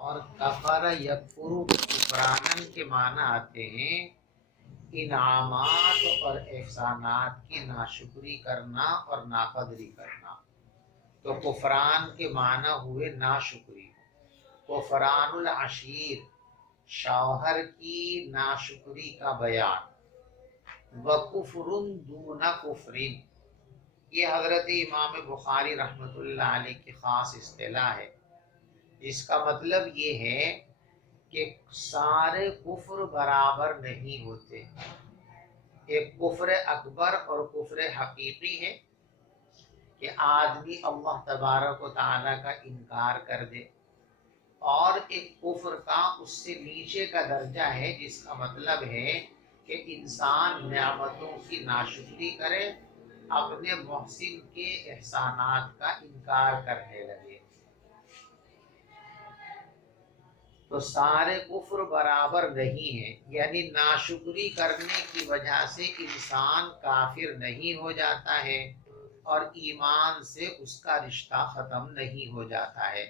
اور کفر یکفر کفرانن کے معنی آتے ہیں انعامات اور احسانات کی ناشکری کرنا اور ناقدری کرنا۔ تو کفران کے معنی ہوئے ناشکری، کفران العشیر شوہر کی ناشکری کا بیان، وکفر دون کفرین یہ حضرت امام بخاری رحمۃ اللہ علیہ کی خاص اصطلاح ہے، جس کا مطلب یہ ہے کہ سارے کفر برابر نہیں ہوتے۔ ایک کفر اکبر اور کفر حقیقی ہے کہ آدمی اللہ تبارک و تعالیٰ کا انکار کر دے، اور ایک کفر کا اس سے نیچے کا درجہ ہے جس کا مطلب ہے کہ انسان نعمتوں کی ناشکری کرے، اپنے محسن کے احسانات کا انکار کرنے لگے۔ تو سارے کفر برابر نہیں ہیں، یعنی ناشکری کرنے کی وجہ سے انسان کافر نہیں ہو جاتا ہے اور ایمان سے اس کا رشتہ ختم نہیں ہو جاتا ہے،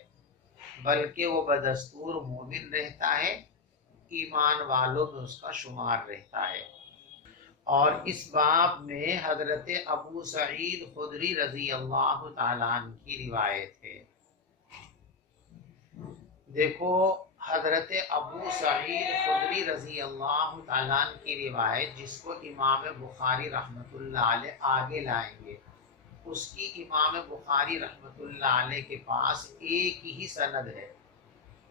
بلکہ وہ بدستور مومن رہتا ہے، ایمان والوں میں اس کا شمار رہتا ہے۔ اور اس باب میں حضرت ابو سعید خدری رضی اللہ تعالیٰ عنہ کی روایت ہے۔ دیکھو حضرت ابو سعید خدری رضی اللہ تعالیٰ عنہ کی روایت، جس کو امام بخاری رحمۃ اللہ علیہ آگے لائیں گے، اس کی امام بخاری رحمۃ اللہ علیہ کے پاس ایک ہی سند ہے،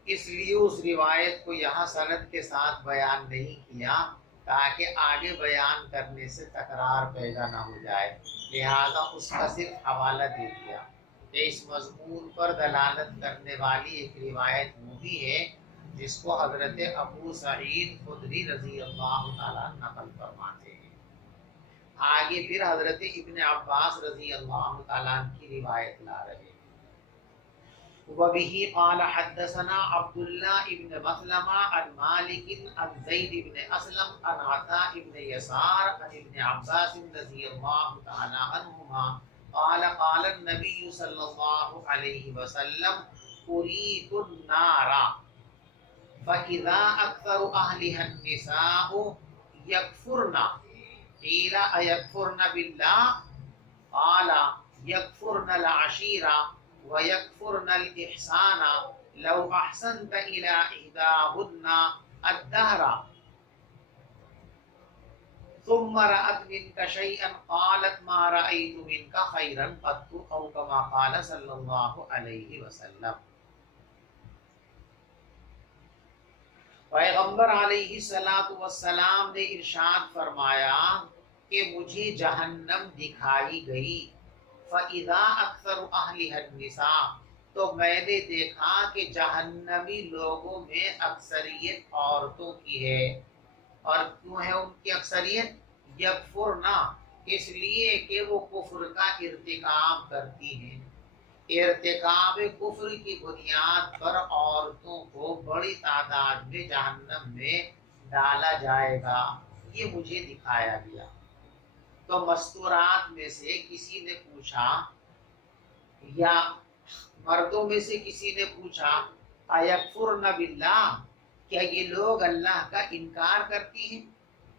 اس لیے اس روایت کو یہاں سند کے ساتھ بیان نہیں کیا تاکہ آگے بیان کرنے سے تکرار پیدا نہ ہو جائے، لہذا اس کا صرف حوالہ دے دیا کہ اس مضمون پر دلالت کرنے والی ایک روایت وہ بھی ہے جس کو حضرت ابو سعید خدری رضی اللہ تعالیٰ نقل فرماتے ہیں۔ آگے پھر حضرت ابن عباس رضی اللہ تعالیٰ کی روایت لا رہے ہیں۔ وبه قال حدثنا عبد الله بن مسلمة عن مالك عن زيد بن أسلم عن عطاء بن يسار عن ابن عباس رضي الله تعالى عنهما قال قال النبي صلى الله عليه وسلم أريد النار فإذا أكثر أهلها النساء يكفرن قيل أيكفرن بالله قال يكفرن العشيرة وَيَكْفُرْنَ الْإِحْسَانَ لَوْ أَحْسَنْتَ إِلَىٰ إِحْدَاهُنَّ الدَّهْرَ ثُمَّ رَأَتْ مِنْكَ شَيْئًا قَالَتْ مَا رَأَيْتُ مِنْكَ خَيْرًا قَطُّ أَوْ كَمَا قَالَ صلی اللہ علیہ وسلم۔ پیغمبر علیہ السلام نے ارشاد فرمایا کہ مجھے جہنم دکھائی گئی، فَإِذَا أَكْثَرُ أَهْلِهَا النِّسَاء تو میں نے دیکھا کہ جہنمی لوگوں میں اکثریت عورتوں کی ہے۔ اور کیوں ہے ان کی اکثریت؟ یکفرنا اس لیے کہ وہ کفر کا ارتکاب کرتی ہیں۔ ارتکاب کفر کی بنیاد پر عورتوں کو بڑی تعداد میں جہنم میں ڈالا جائے گا، یہ مجھے دکھایا گیا۔ تو مستورات میں سے کسی نے پوچھا، یا مردوں میں سے کسی نے پوچھا، ایکفرن باللہ کیا یہ لوگ اللہ کا انکار کرتی ہیں؟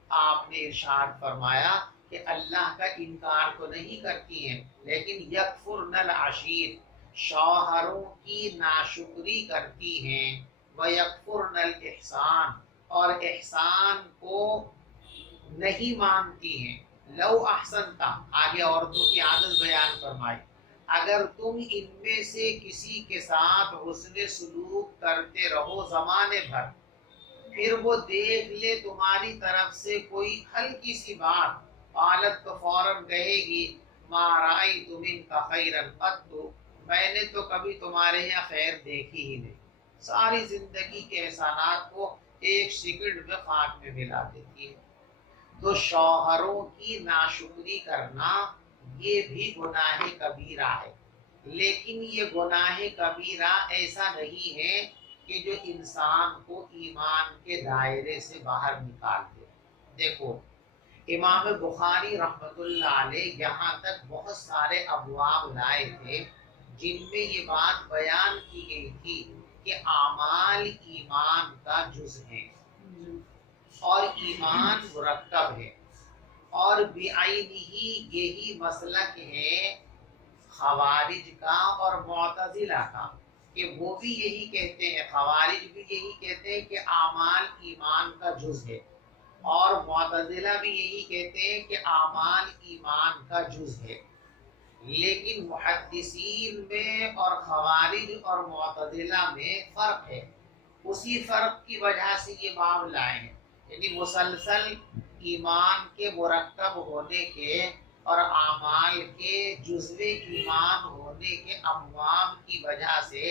آپ نے ارشاد فرمایا کہ اللہ کا انکار تو نہیں کرتی ہیں، لیکن یکفرن العشیر شوہروں کی ناشکری کرتی ہیں، ویکفرن الاحسان اور احسان کو نہیں مانتی ہیں۔ لو احسنتا آگے عورتوں کی عادت بیان فرمائی، اگر تم ان میں سے کسی کے ساتھ حسن سلوک کرتے رہو زمانے بھر، پھر وہ دیکھ لے تمہاری طرف سے کوئی ہلکی سی بات، قالت تو فوراً کہے گی ما رأیت منک خیرا قط میں نے تو کبھی تمہارے یہاں خیر دیکھی ہی نہیں، ساری زندگی کے احسانات کو ایک سیکنڈ میں خاک میں ملا دیتی ہے۔ تو شوہروں کی ناشکری کرنا یہ بھی گناہ کبیرہ ہے، لیکن یہ گناہ کبیرہ ایسا نہیں ہے کہ جو انسان کو ایمان کے دائرے سے باہر نکال دے۔ دیکھو امام بخاری رحمۃ اللہ علیہ یہاں تک بہت سارے ابواب لائے تھے جن میں یہ بات بیان کی گئی تھی کہ اعمال ایمان کا جز ہیں اور ایمان مرکب ہے، اور بعینہ یہی مسلک ہے خوارج کا اور معتزلہ کا، کہ وہ بھی یہی کہتے ہیں، خوارج بھی یہی کہتے ہیں کہ اعمال ایمان کا جز ہے، اور معتزلہ بھی یہی کہتے ہیں کہ اعمال ایمان کا جز ہے۔ لیکن محدثین میں اور خوارج اور معتزلہ میں فرق ہے، اسی فرق کی وجہ سے یہ باب لائے ہیں، یعنی مسلسل ایمان کے مرکب ہونے کے اور اعمال کے جزو ایمان ہونے کے اموام کی وجہ سے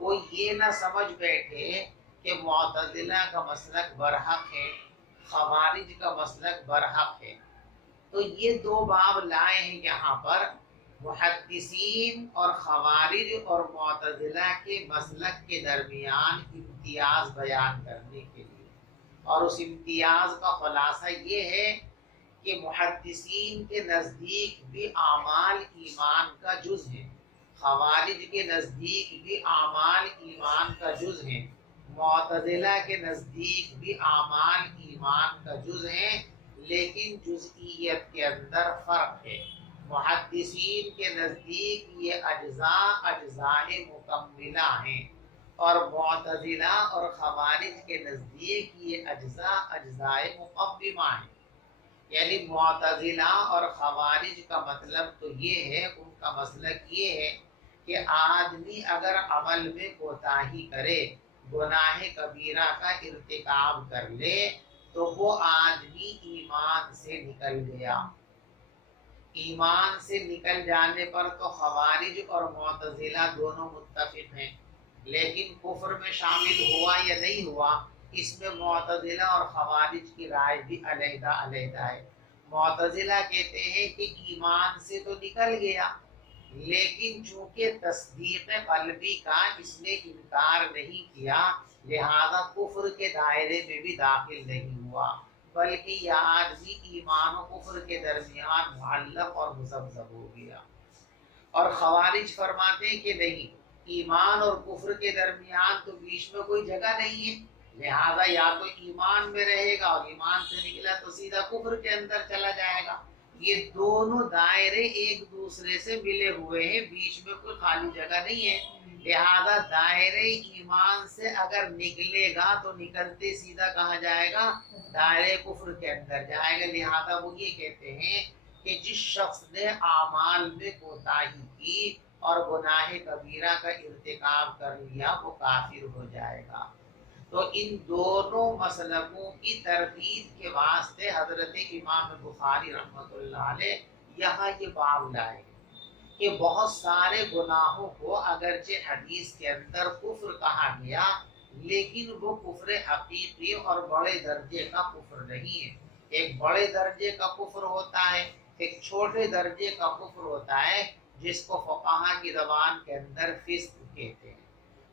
وہ یہ نہ سمجھ بیٹھے کہ معتزلہ کا مسلک برحق ہے، خوارج کا مسلک برحق ہے۔ تو یہ دو باب لائے ہیں یہاں پر، محدثین اور خوارج اور معتزلہ کے مسلک کے درمیان امتیاز بیان کرنے کے لیے، اور اس امتیاز کا خلاصہ یہ ہے کہ محدثین کے نزدیک بھی اعمال ایمان کا جز ہیں، خوارج کے نزدیک بھی اعمال ایمان کا جز ہیں، معتزلہ کے نزدیک بھی اعمال ایمان کا جز ہیں، لیکن جزئیت کے اندر فرق ہے۔ محدثین کے نزدیک یہ اجزاء اجزاء مکملہ ہیں، اور معتزلہ اور خوارج کے نزدیک یہ اجزاء اجزاء مقومہ ہیں۔ یعنی معتزلہ اور خوارج کا مطلب تو یہ ہے، ان کا مسلک یہ ہے کہ آدمی اگر عمل میں کوتاہی کرے، گناہ کبیرہ کا ارتکاب کر لے، تو وہ آدمی ایمان سے نکل گیا۔ ایمان سے نکل جانے پر تو خوارج اور معتزلہ دونوں متفق ہیں، لیکن کفر میں شامل ہوا یا نہیں ہوا، اس میں معتزلہ اور خوارج کی رائے بھی علیحدہ علیحدہ ہے۔ معتزلہ کہتے ہیں کہ ایمان سے تو نکل گیا، لیکن چونکہ تصدیق قلبی کا اس نے انکار نہیں کیا، لہذا کفر کے دائرے میں بھی داخل نہیں ہوا، بلکہ یہ آدمی ایمان و کفر کے درمیان معلق اور مذبذب ہو گیا۔ اور خوارج فرماتے ہیں کہ نہیں، ایمان اور کفر کے درمیان تو بیچ میں کوئی جگہ نہیں ہے، لہذا یا تو ایمان میں رہے گا اور ایمان سے نکلا تو سیدھا کفر کے اندر چلا جائے گا۔ یہ دونوں دائرے ایک دوسرے سے ملے ہوئے ہیں، بیچ میں کوئی خالی جگہ نہیں ہے، لہذا دائرے ایمان سے اگر نکلے گا تو نکلتے سیدھا کہاں جائے گا؟ دائرے کفر کے اندر جائے گا۔ لہذا وہ یہ کہتے ہیں کہ جس شخص نے اعمال میں کوتاہی کی اور گناہ کبیرہ کا ارتکاب کر لیا، وہ کافر ہو جائے گا۔ تو ان دونوں مسلکوں کی تردید کے واسطے حضرت امام بخاری رحمۃ اللہ علیہ یہاں یہ باب لائے کہ بہت سارے گناہوں کو اگرچہ حدیث کے اندر کفر کہا گیا، لیکن وہ کفر حقیقی اور بڑے درجے کا کفر نہیں ہے۔ ایک بڑے درجے کا کفر ہوتا ہے، ایک چھوٹے درجے کا کفر ہوتا ہے، جس کو فقہا کی زبان کے اندر فسق کہتے ہیں۔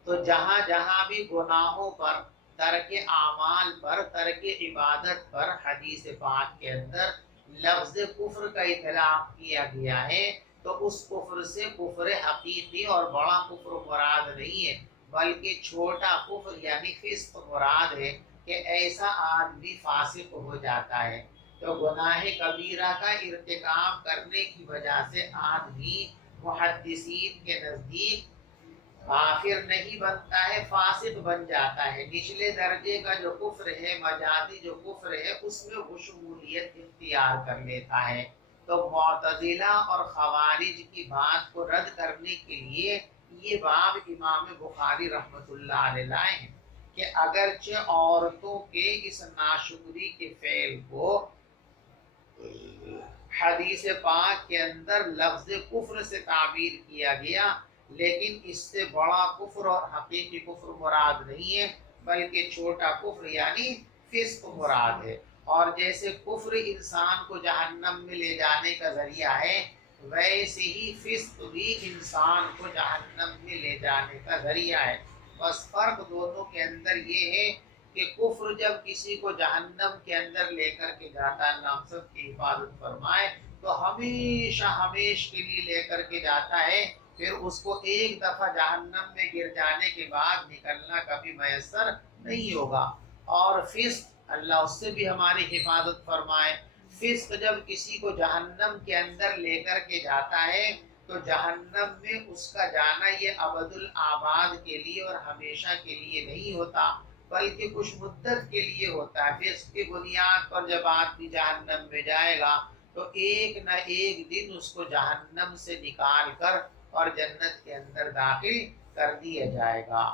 تو جہاں جہاں بھی گناہوں پر، ترک اعمال پر، ترک عبادت پر حدیث پاک کے اندر لفظ کفر کا اطلاق کیا گیا ہے، تو اس کفر سے کفر حقیقی اور بڑا کفر مراد نہیں ہے، بلکہ چھوٹا کفر یعنی فسق مراد ہے، کہ ایسا آدمی فاسق ہو جاتا ہے۔ تو گناہ کبیرہ کا ارتکاب کرنے کی وجہ سے آدمی محدثین کے نزدیک کافر نہیں بنتا ہے، فاسق بن جاتا ہے۔ نچلے درجے کا جو کفر ہے، مجازی جو کفر ہے، اس میں وہ شمولیت اختیار کر لیتا ہے۔ تو معتزلہ اور خوارج کی بات کو رد کرنے کے لیے یہ باب امام بخاری رحمۃ اللہ علیہ لائے ہیں کہ اگرچہ عورتوں کے اس ناشکری کے فعل کو حدیث پاک کے اندر لفظ کفر سے تعبیر کیا گیا، لیکن اس سے بڑا کفر اور حقیقی کفر مراد نہیں ہے، بلکہ چھوٹا کفر یعنی فسق مراد ہے۔ اور جیسے کفر انسان کو جہنم میں لے جانے کا ذریعہ ہے، ویسے ہی فسق بھی انسان کو جہنم میں لے جانے کا ذریعہ ہے۔ بس فرق دونوں کے اندر یہ ہے کہ کفر جب کسی کو جہنم کے اندر لے کر کے جاتا ہے، اللہ ہم سب کی حفاظت فرمائے، تو ہمیشہ ہمیش کے لیے لے کر کے جاتا ہے، پھر اس کو ایک دفعہ جہنم میں گر جانے کے بعد نکلنا کبھی میسر نہیں ہوگا۔ اور فسق، اللہ اس سے بھی ہماری حفاظت فرمائے، فسق جب کسی کو جہنم کے اندر لے کر کے جاتا ہے تو جہنم میں اس کا جانا یہ ابد الآباد کے لیے اور ہمیشہ کے لیے نہیں ہوتا، بلکہ کچھ مدت کے لیے ہوتا ہے۔ فسق کی بنیاد پر جب آدمی جہنم میں جائے گا تو ایک نہ ایک دن اس کو جہنم سے نکال کر اور جنت کے اندر داخل کر دیا جائے گا۔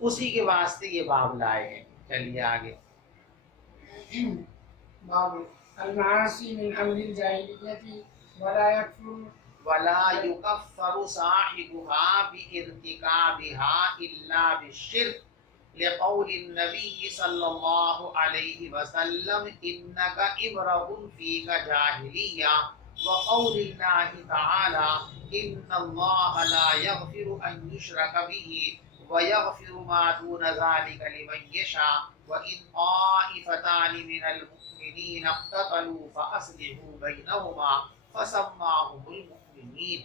اسی کے واسطے یہ باب لائے ہیں۔ چلیے آگے۔ باب المعاصی من امر الجاہلیت ولا يكفر صاحبها بارتكابها الا بالشرك لقول النبي صلى الله عليه وسلم انك ابره فيك جاهليه، وقول الله تعالى ان الله لا يغفر ان يشرك به ويغفر ما دون ذلك لمن يشاء، وان طائفتان من المؤمنين اقتتلوا فاصلحوا بينهما فسماهم المؤمنین۔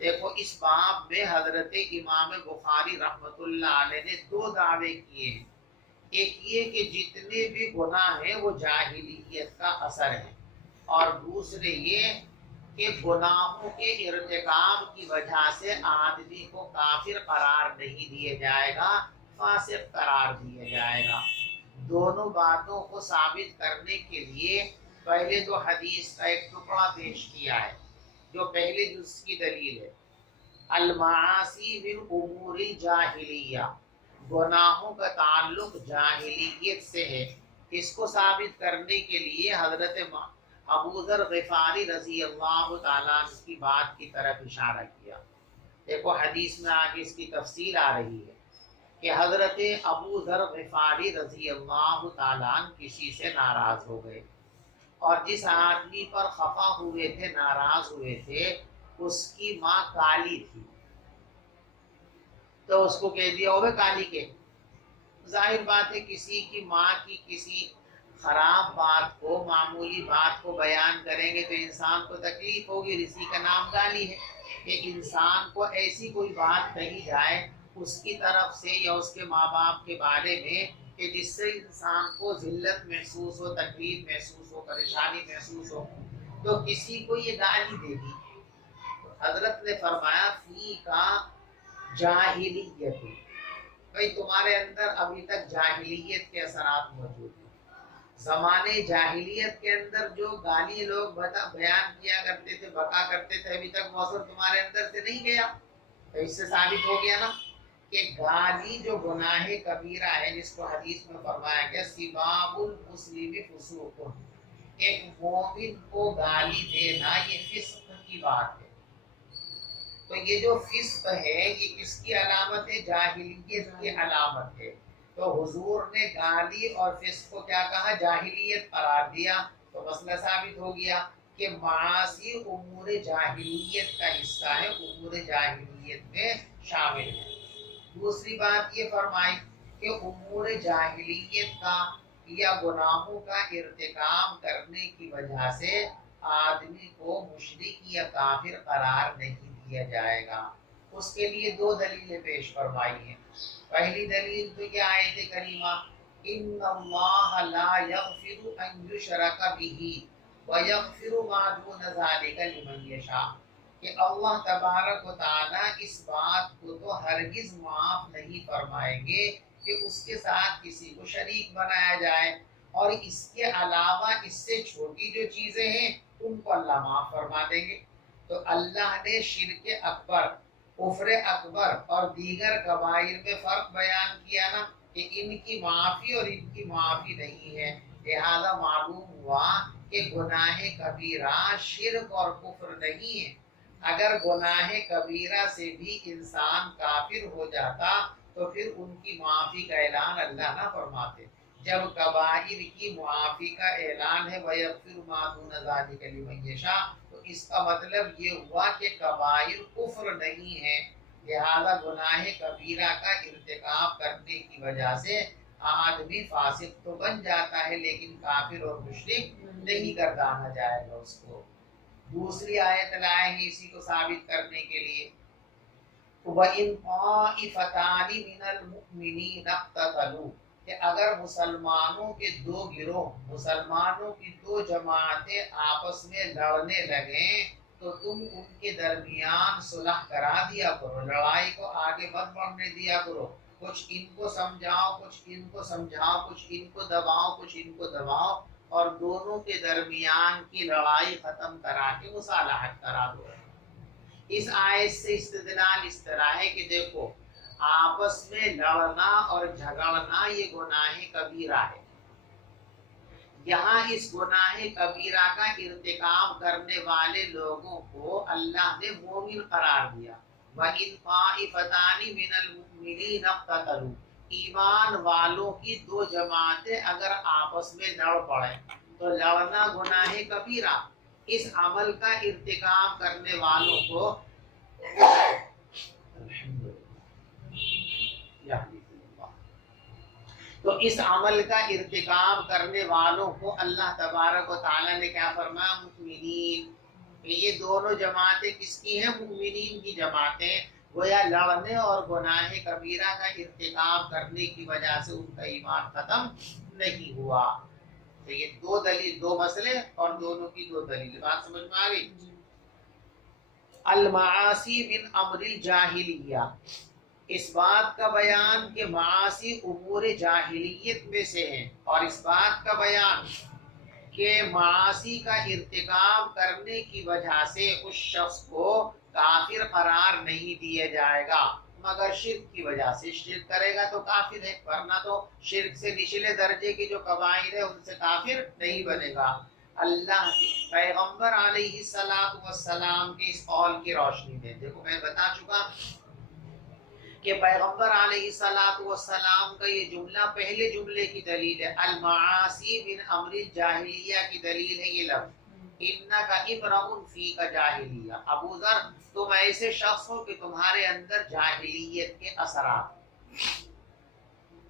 دیکھو اس باب میں حضرت امام بخاری رحمۃ اللہ علیہ نے دو دعوے کیے ہیں۔ ایک یہ کہ جتنے بھی گناہ ہیں وہ جاہلیت کا اثر ہے، اور دوسرے یہ کہ گناہوں کے ارتکاب کی وجہ سے آدمی کو کافر قرار نہیں دیا جائے گا، فاسق قرار دیا جائے گا۔ دونوں باتوں کو ثابت کرنے کے لیے پہلے تو حدیث کا ایک ٹکڑا پیش کیا ہے جو پہلے جز کی دلیل ہے۔ المعاصی من امور الجاہلیہ، گناہوں کا تعلق جاہلیت سے ہے۔ اس کو ثابت کرنے کے لیے حضرت ابو ذر غفاری رضی اللہ تعالیٰ عنہ کی بات کی طرف اشارہ کیا۔ دیکھو حدیث میں آگے اس کی تفصیل آ رہی ہے کہ حضرت ابو ذر غفاری رضی اللہ تعالیٰ عنہ کسی سے ناراض ہو گئے، اور جس آدمی پر خفا ہوئے تھے، ناراض ہوئے تھے، اس کی ماں کالی تھی، تو اس کو کہہ دیا ہوگا کالی کے۔ ظاہر بات ہے کسی کی ماں کی کسی خراب بات کو، معمولی بات کو بیان کریں گے تو انسان کو تکلیف ہوگی، اسی کا نام گالی ہے۔ کہ انسان کو ایسی کوئی بات کہی جائے اس کی طرف سے یا اس کے ماں باپ کے بارے میں کہ جس سے انسان کو ذلت محسوس ہو، تکلیف محسوس ہو، پریشانی محسوس ہو، تو کسی کو یہ گالی دے دی۔ حضرت نے فرمایا فی کا جاہلیت، بھئی تمہارے اندر ابھی تک جاہلیت کے اثرات موجود ہیں۔ زمانے جاہلیت کے اندر جو گالی لوگ بیان کیا کرتے تھے، بکا کرتے تھے، ابھی تک وہ اثر تمہارے اندر سے نہیں گیا۔ تو اس سے ثابت ہو گیا نا کہ گالی جو گناہ کبیرہ ہے، جس کو حدیث میں فرمایا گیا سباب المسلم فسوق، ایک مومن کو گالی دینا یہ فسق کی بات ہے۔ تو یہ جو فسق ہے یہ کس کی علامت ہے؟ جاہلیت کی علامت ہے۔ تو حضور نے گالی اور فسق کو کیا کہا؟ جاہلیت قرار دیا۔ تو مسئلہ ثابت ہو گیا کہ معاصی امور جاہلیت کا حصہ ہے، امور جاہلیت میں شامل ہے۔ دوسری بات یہ فرمائی کہ امور جاہلیت کا یا گناہوں کا ارتکاب کرنے کی وجہ سے آدمی کو مشرک یا کافر قرار نہیں دیا جائے گا۔ اس کے لیے دو دلیلیں پیش فرمائی ہیں۔ پہلی دلیل تو یہ آیت کریمہ ان اللہ لا یغفر ان یشرک بہ ویغفر ما دون ذلک لمن یشاء، کہ اللہ تبارک و تعالیٰ اس بات کو تو ہرگز معاف نہیں فرمائیں گے کہ اس کے ساتھ کسی کو شریک بنایا جائے، اور اس کے علاوہ اس سے چھوٹی جو چیزیں ہیں ان کو اللہ معاف فرما دیں گے۔ تو اللہ نے شرک اکبر، کفر اکبر اور دیگر کبائر میں فرق بیان کیا نا کہ ان کی معافی اور ان کی معافی نہیں ہے۔ لہذا معلوم ہوا کہ گناہ کبیرہ شرک اور کفر نہیں ہے۔ اگر گناہ کبیرہ سے بھی انسان کافر ہو جاتا تو پھر ان کی معافی کا اعلان اللہ نہ فرماتے۔ جب کبائر کی معافی کا اعلان ہے وَيَغْفِرُ مَا دُونَ ذَلِكَ لِمَن يَشَاءُ، تو اس کا مطلب یہ ہوا کہ کبائر کفر نہیں ہے، لہذا گناہ کبیرہ کا ارتکاب کرنے کی وجہ سے آدمی فاسق تو بن جاتا ہے لیکن کافر اور مشرک نہیں گردانا جائے گا اس کو۔ دوسری آیت لائے ہیں اسی کو ثابت کرنے کے لیے، وَإِن طَائِفَتَانِ مِنَ الْمُؤْمِنِينَ اقْتَتَلُوا، کہ اگر مسلمانوں کے دو گروہ، مسلمانوں کی دو جماعتیں آپس میں لڑنے لگیں تو تم ان کے درمیان صلح کرا دیا کرو، لڑائی کو آگے مت بڑھنے دیا کرو، کچھ ان کو سمجھاؤ، کچھ ان کو سمجھاؤ، کچھ ان کو دباؤ، کچھ ان کو دباؤ، اور دونوں کے درمیان کی لڑائی ختم کرا کے مصالحت کرا دو۔ اس آیت سے استدلال اس طرح ہے کہ دیکھو، آپس میں لڑنا اور جھگڑنا یہ گناہ کبیرہ ہے، یہاں اس گناہ کبیرہ کا ارتکاب کرنے والے لوگوں کو اللہ نے مومن قرار دیا۔ وَإِن طَائِفَتَانِ مِنَ الْمُؤْمِنِينَ اقْتَتَلُوا، ایمان والوں کی دو جماعتیں اگر آپس میں لڑ پڑیں تو لڑنا گناہ کبیرہ، اس عمل کا ارتکاب کرنے والوں کو تو اس عمل کا ارتکاب کرنے والوں کو اللہ تبارک و تعالیٰ نے کیا فرمایا؟ مؤمنین، کہ یہ دونوں جماعتیں کس کی ہیں؟ مؤمنین کی جماعتیں، گویا لڑنے اور گناہ کبیرہ کا ارتکاب کرنے کی وجہ سے ان کا ایمان ختم نہیں ہوا۔ تو یہ دو دلیل، دو مسئلے اور دونوں کی دو دلیل، بات سمجھ میں آ گئی؟ المعاصی من امر الجاہلیہ، اس بات کا بیان کہ معاصی امور جاہلیت میں سے ہیں، اور اس بات کا بیان کہ معاصی کا ارتکاب کرنے کی وجہ سے اس شخص کو کافر قرار نہیں دیا جائے گا مگر شرک کی وجہ سے، شرک کرے گا تو کافر ہے، ورنہ تو شرک سے نچلے درجے کی جو کبائر ہے ان سے کافر نہیں بنے گا۔ اللہ کے پیغمبر علیہ السلام کے اس قول کی روشنی میں، دیکھو میں بتا چکا کہ پیغمبر علیہ السلام کا یہ جملہ پہلے جملے کی دلیل ہے، المعاصی من امر الجاہلیہ کی دلیل ہے یہ لفظ، انکا امرؤ فیک جاہلیہ، ابو ذر تم ایسے شخص ہو کہ تمہارے اندر جاہلیت کے اثرات،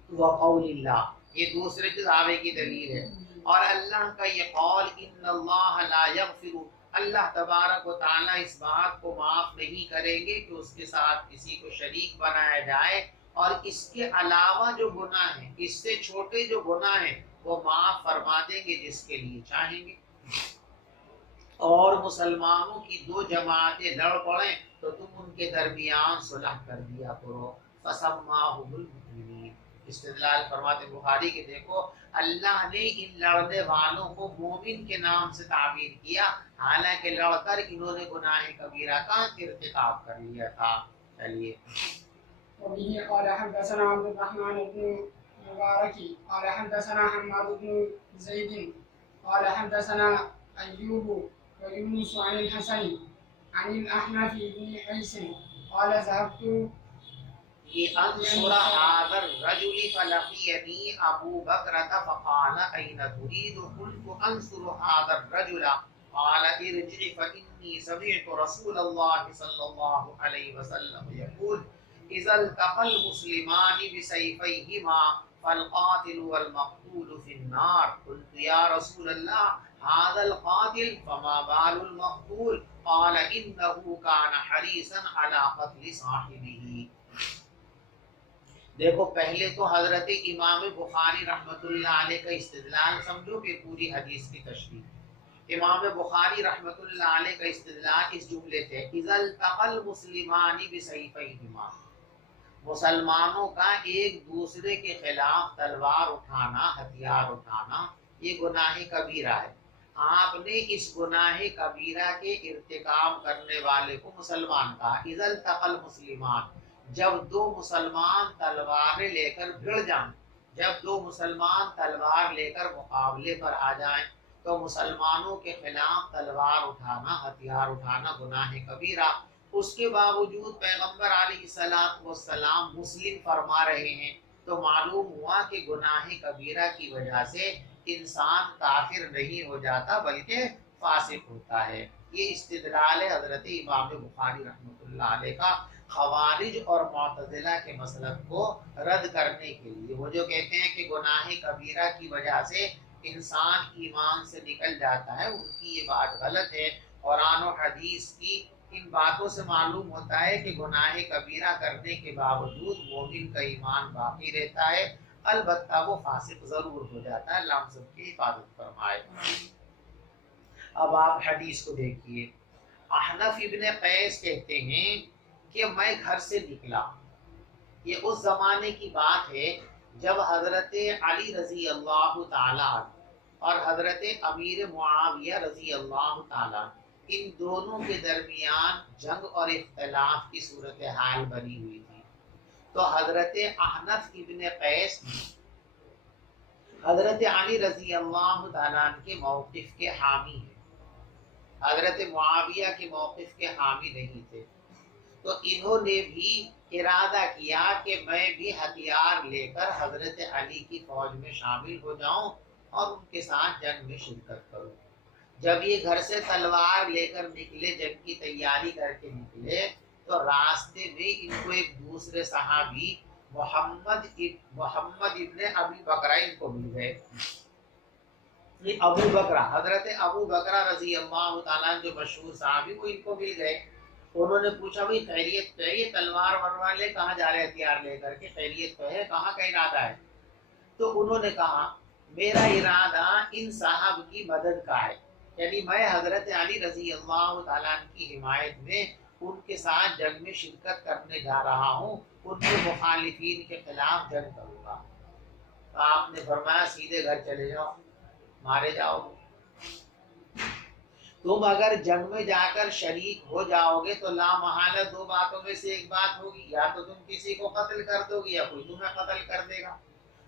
وقول اللہ، یہ دوسرے دعوے کی دلیل ہے، اور اللہ کا یہ قول ان اللہ لا یغفر، اللہ تبارک و تعالیٰ اس بات کو معاف نہیں کریں گے کہ اس کے ساتھ کسی کو شریک بنایا جائے، اور اس کے علاوہ جو گناہ ہیں، اس سے چھوٹے جو گناہ ہیں وہ معاف فرما دیں گے جس کے لیے چاہیں گے۔ اور مسلمانوں کی دو جماعتیں لڑ پڑیں تو تم ان کے درمیان صلح کر دیا کرو، فسماہم المؤمنین، استدلال فرماتے بخاری کے دیکھو اللہ نے ان لڑنے والوں کو مومن کے نام سے تعبیر کیا، حالانکہ لڑ کر انہوں نے گناہ کبیرہ کا ارتکاب کر لیا تھا۔ چلیے وبه قال حدثنا عبد الرحمن بن مبارك قال حدثنا حماد بن زيد قال حدثنا أيوب ويونس عن الحسن عن الأحنف بن قيس قال ذهبت انصر هذا الرجل فلقيني ابو بكر فقال اين تريد؟ قلت انصر هذا الرجل قال ارجع فاني سمعت رسول الله صلى الله عليه وسلم يقول اذا التقى المسلمان بسيفيهما فالقاتل والمقتول في النار۔ قلت يا رسول الله هذا القاتل فما بال المقتول؟ قال انه كان حريصا على قتل صاحبه۔ دیکھو پہلے تو حضرت امام بخاری رحمۃ اللہ علیہ کا استدلال سمجھو، پھر پوری حدیث کی تشریح۔ امام بخاری رحمۃ اللہ علیہ کا استدلال اس جملے سے، اذا التقى المسلمان بسيفيهما، مسلمانوں کا ایک دوسرے کے خلاف تلوار اٹھانا، ہتھیار اٹھانا، یہ گناہ کبیرہ ہے۔ آپ نے اس گناہ کبیرہ کے ارتکاب کرنے والے کو مسلمان کہا، اذا التقى المسلمان، جب دو مسلمان تلواریں لے کر بھڑ جائیں، جب دو مسلمان تلوار لے کر مقابلے پر آ جائیں تو مسلمانوں کے خلاف تلوار اٹھانا، ہتھیار اٹھانا گناہ کبیرہ۔ اس کے باوجود پیغمبر علیہ السلام مسلم فرما رہے ہیں، تو معلوم ہوا کہ گناہ کبیرہ کی وجہ سے انسان کافر نہیں ہو جاتا بلکہ فاسق ہوتا ہے۔ یہ استدلال ہے حضرت امام بخاری رحمۃ اللہ علیہ کا خوارج اور معتزلہ کے مسلک کو رد کرنے کے لیے۔ وہ جو کہتے ہیں کہ گناہ کبیرہ کی وجہ سے انسان ایمان سے نکل جاتا ہے، ان کی یہ بات غلط ہے، قرآن و حدیث کی ان باتوں سے معلوم ہوتا ہے کہ گناہ کبیرہ کرنے کے باوجود مومن کا ایمان باقی رہتا ہے، البتہ وہ فاسق ضرور ہو جاتا ہے۔ اللہ ہم سب کی حفاظت فرمائے۔ اب آپ حدیث کو دیکھیے، احنف ابن قیس کہتے ہیں کہ میں گھر سے نکلا، یہ اس زمانے کی بات ہے جب حضرت علی رضی اللہ تعالی عنہ اور حضرت امیر معاویہ رضی اللہ تعالی عنہ، ان دونوں کے درمیان جنگ اور اختلاف کی صورتحال بنی ہوئی تھی۔ تو حضرت احنف ابن قیس حضرت علی رضی اللہ تعالیٰ عنہ کے موقف کے حامی ہیں، حضرت معاویہ کے موقف کے حامی نہیں تھے۔ تو انہوں نے بھی ارادہ کیا کہ میں بھی ہتھیار لے کر حضرت علی کی فوج میں شامل ہو جاؤں اور ان کے ساتھ جنگ میں شرکت کروں۔ جب یہ گھر سے تلوار لے کر نکلے، جنگ کی تیاری کر کے نکلے، تو راستے میں ان کو ایک دوسرے صحابی محمد ابن ابی بکرہ ان کو مل گئے۔ ابو بکرہ، حضرت ابو بکرہ رضی اللہ تعالیٰ جو مشہور صحابی، وہ ان کو مل گئے۔ انہوں نے پوچھا بھائی خیریت تو ہے؟ یہ تلوار وروار لے کہاں جا رہے ہتھیار لے کر کے؟ خیریت تو ہے؟ کہاں کا ارادہ ہے؟ تو انہوں نے کہا میرا ارادہ ان صاحب کی مدد کا ہے، یعنی میں حضرت علی رضی اللہ تعالیٰ عنہ کی حمایت میں ان کے ساتھ جنگ میں شرکت کرنے جا رہا ہوں، ان کے مخالفین کے خلاف جنگ کروں گا۔ تو آپ نے فرمایا سیدھے گھر چلے جاؤ، مارے جاؤ۔ تم اگر جنگ میں جا کر شریک ہو جاؤ گے تو لا محالہ دو باتوں میں سے ایک بات ہوگی، یا تو تم کسی کو قتل کر دو گے یا کوئی تمہیں قتل کر دے گا،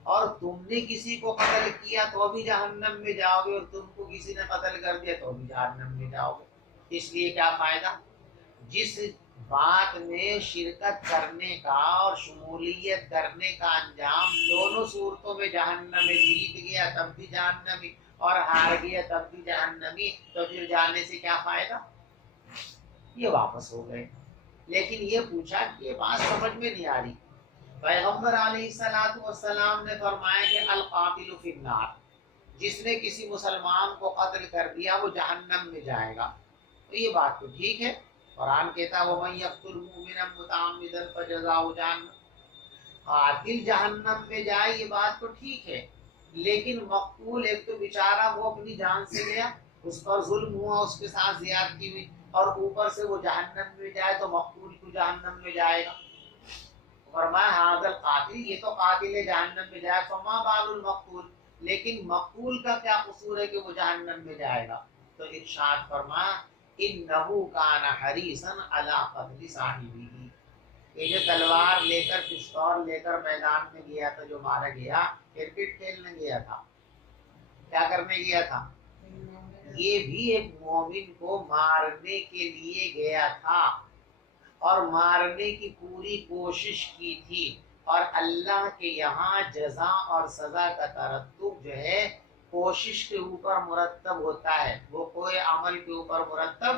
اور تم نے کسی کو قتل کیا تو بھی جہنم میں جاؤ گے، اور تم کو کسی نے قتل کر دیا تو بھی جہنم میں جاؤ گے۔ اس لیے کیا فائدہ؟ جس بات میں شرکت کرنے کا اور شمولیت کرنے کا انجام دونوں صورتوں میں جہنم میں، جیت گیا تب بھی جہنمی اور ہار گیا تب بھی جہنمی، تو پھر جانے سے کیا فائدہ؟ یہ واپس ہو گئے۔ لیکن یہ پوچھا کہ یہ بات سمجھ میں نہیں آ رہی۔ پیغمبر علیہ الصلوۃ والسلام نے فرمایا کہ القاتل فی النار، جس نے کسی مسلمان کو قتل کر دیا وہ جہنم میں جائے گا۔ تو یہ بات تو ٹھیک ہے، قرآن کہتا ہے وَمَن يَقْتُلْ مُؤْمِنًا مُتَعَمِّدًا فَجَزَاؤُهُ جَهَنَّمُ، قاتل جہنم میں جائے، یہ بات تو ٹھیک ہے، لیکن مقتول ایک تو بیچارہ وہ اپنی جان سے گیا، اس پر ظلم ہوا، اس کے ساتھ زیادتی ہوئی، اور اوپر سے وہ جہنم میں جائے، تو مقتول کو جہنم میں جائے گا۔ فرمایا ھذا القاتل، یہ تو قاتل جہنم میں جائے، فما بال المقتول، لیکن مقتول کا کیا قصور ہے کہ وہ جہنم میں جائے گا؟ تو ارشاد فرمایا انہ کان حریصا علی قتل صاحبہ، یہ جو تلوار لے کر پستول لے کر میدان میں گیا تھا، جو مارا گیا، کرکٹ کھیلنے گیا تھا، کیا کرنے گیا تھا؟ یہ بھی ایک مومن کو مارنے کے لیے گیا تھا اور مارنے کی پوری کوشش کی تھی، اور اللہ کے یہاں جزا اور سزا کا ترتب جو ہے کوشش کے اوپر مرتب ہوتا ہے، وہ کوئی عمل کے اوپر مرتب۔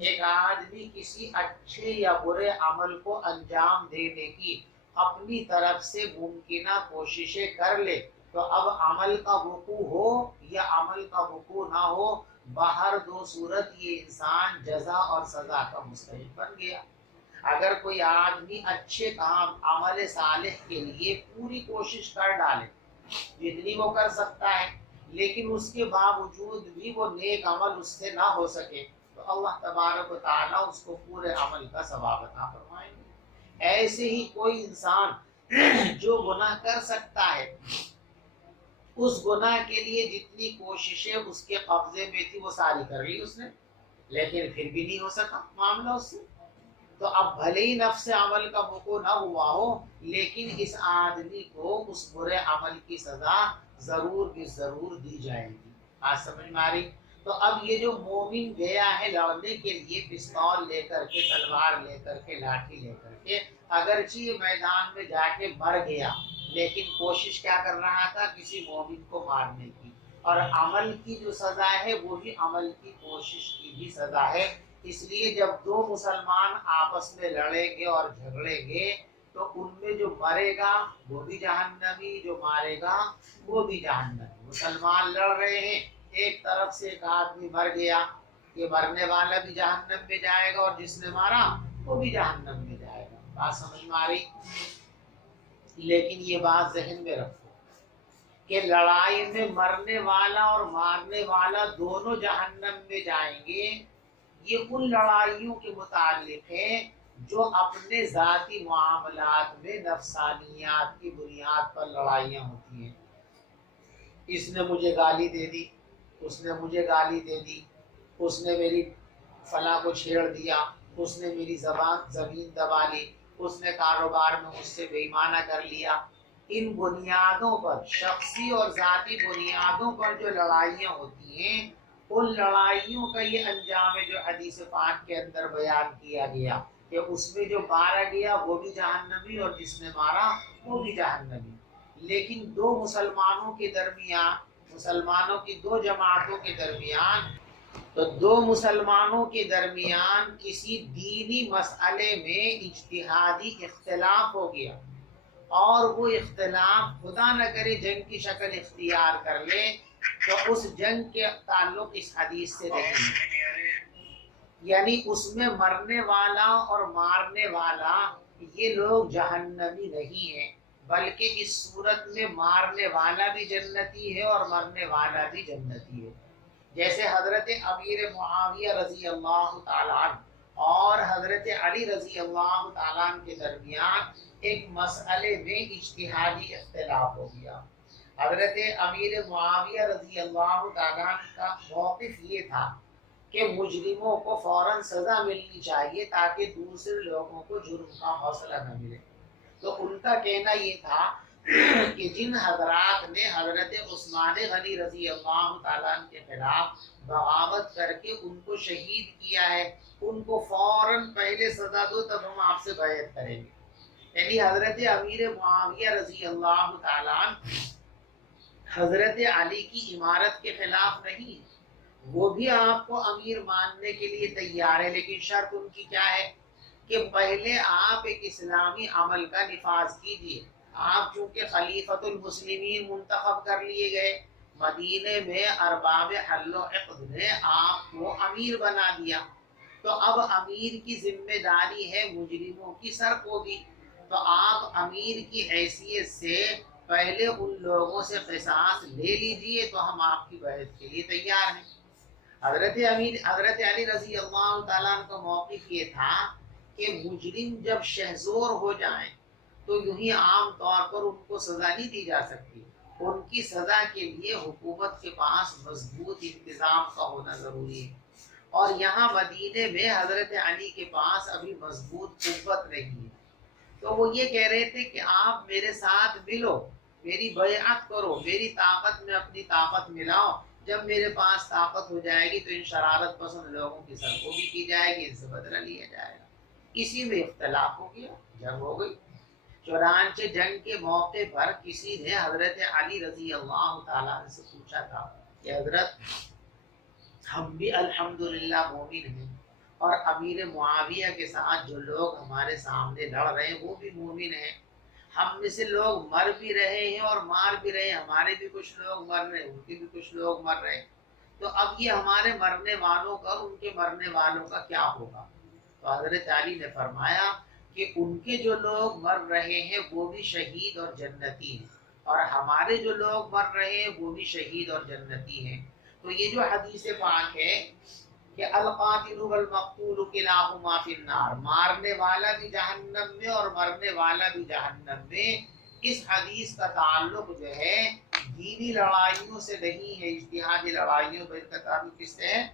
ایک آدمی کسی اچھے یا برے عمل کو انجام دینے کی اپنی طرف سے ممکنہ کوششیں کر لے، تو اب عمل کا وقوع ہو یا عمل کا وقوع نہ ہو، باہر دو صورت یہ انسان جزا اور سزا کا مستحق بن گیا۔ اگر کوئی آدمی اچھے کام عمل صالح کے لیے پوری کوشش کر ڈالے جتنی وہ کر سکتا ہے، لیکن اس کے باوجود بھی وہ نیک عمل اس سے نہ ہو سکے، تو اللہ تبارک و تعالیٰ اس کو پورے عمل کا ثواب عطا فرمائیں گے۔ ایسے ہی کوئی انسان جو گناہ کر سکتا ہے، اس گناہ کے لیے جتنی کوششیں اس کے قبضے میں تھی وہ ساری کر لی اس نے، لیکن پھر بھی نہیں ہو سکا معاملہ اس سے، تو اب بھلے ہی نفس عمل کا وقوع نہ ہوا ہو، لیکن اس آدمی کو اس برے عمل کی سزا ضرور بھی ضرور دی جائے گی۔ آج سمجھ میں آ رہی؟ تو اب یہ جو مومن گیا ہے لڑنے کے لیے پستول لے کر کے، تلوار لے کر کے، لاٹھی لے کر کے، اگرچہ یہ میدان میں جا کے مر گیا، لیکن کوشش کیا کر رہا تھا؟ کسی مومن کو مارنے کی، اور عمل کی جو سزا ہے وہ بھی عمل کی کوشش کی بھی سزا ہے۔ اس لیے جب دو مسلمان آپس میں لڑیں گے اور جھگڑیں گے تو ان میں جو مرے گا وہ بھی جہنمی، جو مارے گا وہ بھی جہنمی۔ مسلمان لڑ رہے ہیں، ایک طرف سے ایک آدمی مر گیا، یہ مرنے والا بھی جہنم میں جائے گا اور جس نے مارا وہ بھی جہنم میں جائے گا. بات سمجھ میں آ رہی؟ لیکن یہ بات ذہن میں رکھو کہ لڑائی میں مرنے والا اور مارنے والا دونوں جہنم میں جائیں گے. یہ ان لڑائیوں کے متعلق ہے جو اپنے ذاتی معاملات میں نفسانیات کی بنیاد پر لڑائیاں ہوتی ہیں. اس نے مجھے گالی دے دی، اس نے مجھے گالی دے دی، اس نے میری فلاں کو چھیڑ دیا، اس نے میری زمین دبا لی، اس نے کاروبار میں مجھ سے بے ایمانہ کر لیا. ان بنیادوں پر، شخصی اور ذاتی بنیادوں پر جو لڑائیاں ہوتی ہیں، ان لڑائیوں کا یہ انجام ہے جو حدیث پاک کے اندر بیان کیا گیا کہ اس میں جو مارا گیا وہ بھی جہنمی اور جس نے مارا وہ بھی جہنمی. لیکن دو مسلمانوں کے درمیان، مسلمانوں کی دو جماعتوں کے درمیان، تو دو مسلمانوں کے درمیان کسی دینی مسئلے میں اجتہادی اختلاف ہو گیا اور وہ اختلاف خدا نہ کرے جنگ کی شکل اختیار کر لے، تو اس جنگ کے تعلق اس حدیث سے نہیں. یعنی اس میں مرنے والا اور مارنے والا یہ لوگ جہنمی نہیں ہیں، بلکہ اس صورت میں مارنے والا بھی جنتی ہے اور مرنے والا بھی جنتی ہے. جیسے حضرت امیر معاویہ رضی اللہ تعالیٰ عنہ اور حضرت علی رضی اللہ تعالیٰ عنہ کے درمیان ایک مسئلے میں اجتہادی اختلاف ہو گیا. حضرت امیر معاویہ رضی اللہ تعالیٰ عنہ کا موقف یہ تھا کہ مجرموں کو فوراً سزا ملنی چاہیے تاکہ دوسرے لوگوں کو جرم کا حوصلہ نہ ملے. تو ان کا کہنا یہ تھا کہ جن حضرات نے حضرت عثمان غنی رضی اللہ تعالیٰ عنہ کے خلاف بغاوت کر کے ان کو شہید کیا ہے، ان کو فوراً پہلے سزا دو تب ہم آپ سے بیعت کریں گے. یعنی حضرت امیر معاویہ رضی اللہ تعالیٰ عنہ حضرت علی کی امارت کے خلاف نہیں، وہ بھی آپ کو امیر ماننے کے لیے تیار ہے، لیکن شرط ان کی کیا ہے کہ پہلے آپ ایک اسلامی عمل کا نفاذ کیجیے. آپ چونکہ خلیفۃ المسلمین منتخب کر لیے گئے، مدینے میں ارباب حل و عقد نے آپ کو امیر بنا دیا، تو اب امیر کی ذمہ داری ہے مجرموں کی سر کو بھی. تو آپ امیر کی حیثیت سے پہلے ان لوگوں سے قصاص لے لیجئے تو ہم آپ کی بیعت کے لیے تیار ہیں. حضرت علی رضی اللہ تعالیٰ عنہ کا موقف یہ تھا کہ مجرم جب شہزور ہو جائیں تو یوں ہی عام طور پر ان کو سزا نہیں دی جا سکتی. ان کی سزا کے لیے حکومت کے پاس مضبوط انتظام کا ہونا ضروری ہے، اور یہاں مدینے میں حضرت علی کے پاس ابھی مضبوط قوت نہیں ہے. تو وہ یہ کہہ رہے تھے کہ آپ میرے ساتھ ملو، میری بیعت کرو، میری طاقت میں اپنی طاقت ملاؤ. جب میرے پاس طاقت ہو جائے گی تو ان شرارت پسند لوگوں کی سرکوبی کی جائے گی، ان سے بدلہ لیا جائے گا. اسی میں اختلاف ہو گیا، جنگ ہو گئی. چنانچہ جنگ کے موقع پر کسی نے حضرت علی رضی اللہ تعالیٰ عنہ سے پوچھا تھا کہ حضرت ہم بھی الحمدللہ مومن ہیں اور امیر معاویہ کے ساتھ جو لوگ ہمارے سامنے لڑ رہے ہیں وہ بھی مومن ہیں، ہم میں سے لوگ مر بھی رہے ہیں اور مار بھی رہے ہیں، ہمارے بھی کچھ لوگ مر رہے ہیں، ان کے بھی کچھ لوگ مر رہے ہیں، تو اب یہ ہمارے مرنے والوں کا اور ان کے مرنے والوں کا کیا ہوگا؟ تو حضرت علی نے فرمایا کہ ان کے جو لوگ مر رہے ہیں وہ بھی شہید اور جنتی ہیں، اور ہمارے جو لوگ مر رہے ہیں وہ بھی شہید اور جنتی ہیں. تو یہ جو حدیث پاک ہے کہ القاتل والمقتول کلاہما فی النار، مارنے والا بھی جہنم میں اور مرنے والا بھی جہنم میں، اس حدیث کا تعلق جو ہے دینی لڑائیوں سے نہیں ہے، اجتہادی لڑائیوں پر کا تعلق کس سے ہے؟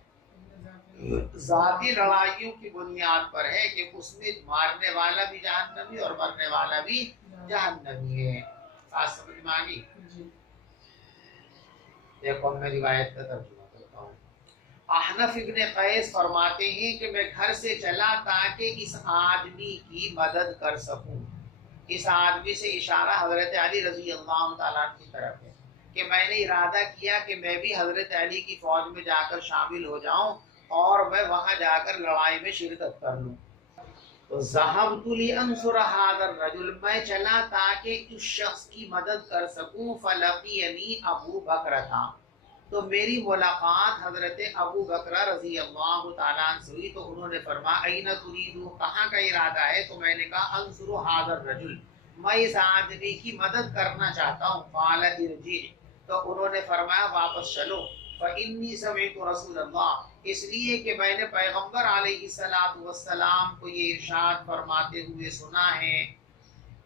ذاتی لڑائیوں کی بنیاد پر ہے کہ اس میں مارنے والا بھی جہنمی اور مرنے والا بھی جہنمی ہے. بات سمجھ میں آ گئی؟ دیکھو میں روایت کا ترجمہ کرتا ہوں. احنف ابن قیس فرماتے ہیں کہ میں گھر سے چلا تاکہ اس آدمی کی مدد کر سکوں. اس آدمی سے اشارہ حضرت علی رضی اللہ تعالیٰ کی طرف ہے کہ میں نے ارادہ کیا کہ میں بھی حضرت علی کی فوج میں جا کر شامل ہو جاؤں اور میں وہاں جا کر لڑائی میں شرکت کر لوں. تو ذهبت لانصر هذا الرجل، میں چلا تاکہ اس شخص کی مدد کر سکوں. فلقینی ابو بکر تھا، تو میری ملاقات حضرت ابو بکر رضی اللہ تعالیٰ عنہ سے ہوئی تو انہوں نے فرمایا این تریدو، کہاں کا ارادہ ہے؟ تو میں نے کہا انظر ھذا الرجل، میں اس آدمی کی مدد کرنا چاہتا ہوں۔ قال ارجع، تو انہوں نے فرمایا واپس چلو۔ فإنی سمعت رسول اللہ، اس لیے کہ میں نے پیغمبر علیہ الصلوۃ والسلام کو یہ ارشاد فرماتے ہوئے سنا ہے،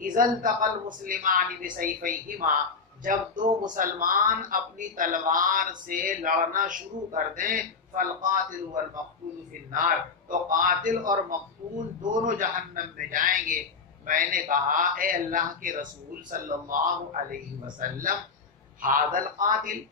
اذا التقى المسلمان بسیفیہما، جب دو مسلمان اپنی تلوار سے لڑنا شروع کر دیں، فالقاتل والمقتول فی النار، تو قاتل اور مقتول دونوں جہنم میں جائیں گے۔ میں نے کہا اے اللہ کے رسول صلی اللہ علیہ وسلم، ھذا القاتل،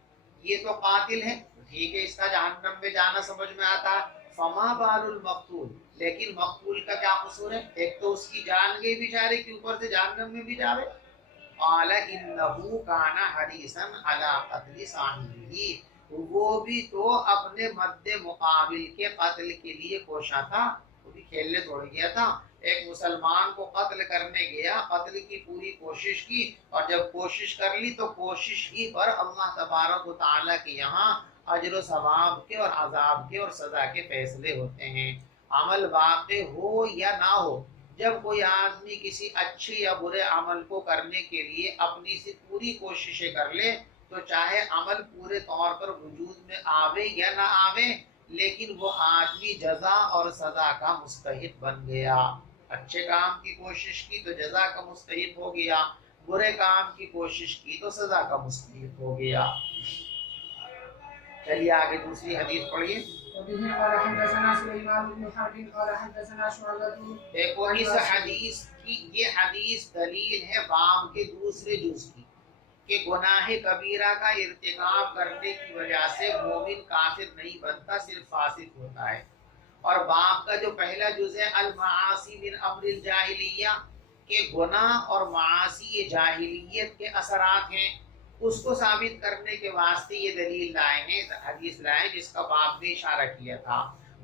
یہ تو قاتل ہے، ٹھیک ہے، اس کا جہنم میں جانا سمجھ میں آتا ہے، فما بال المقتول، لیکن مقتول کا کیا قصور ہے؟ ایک تو اس کی جان گئی بیچارے کی، اوپر سے جہنم میں بھی جاوے۔ قال انه كان حريصا على قتل صاحبه، وہ بھی تو اپنے مد مقابل کے قتل کے لیے کوشاں تھا، وہ بھی کھیلنے توڑ گیا تھا، ایک مسلمان کو قتل کرنے گیا، قتل کی پوری کوشش کی، اور جب کوشش کر لی تو کوشش ہی پر اللہ تبارک و تعالیٰ کے یہاں اجر و ثواب کے اور عذاب کے اور سزا کے فیصلے ہوتے ہیں، عمل واقع ہو یا نہ ہو۔ جب کوئی آدمی کسی اچھے یا برے عمل کو کرنے کے لیے اپنی سے پوری کوششیں کر لے تو چاہے عمل پورے طور پر وجود میں آوے یا نہ آوے، لیکن وہ آدمی جزا اور سزا کا مستحق بن گیا۔ اچھے کام کی کوشش کی تو جزا کا مستحق ہو گیا، برے کام کی کوشش کی تو سزا کا مستحق ہو گیا۔ چلیے آگے دوسری حدیث پڑھیے۔ وبه قال حدثنا سليمان بن حرب قال حدثنا شعبة۔ دیکھو اس حدیث کی، یہ حدیث دلیل ہے باب کے دوسرے جز کی، کہ گناہ کبیرہ کا ارتکاب کرنے کی وجہ سے مومن کافر نہیں بنتا، صرف فاسق ہوتا ہے۔ اور باب کا جو پہلا جز ہے المعاصی من امر الجاہلیہ، کہ گناہ اور معاصی جاہلیت کے اثرات ہیں، اس کو ثابت کرنے کے واسطے یہ دلیل لائے ہیں، حدیث لائے جس کا باب نے اشارہ کیا تھا۔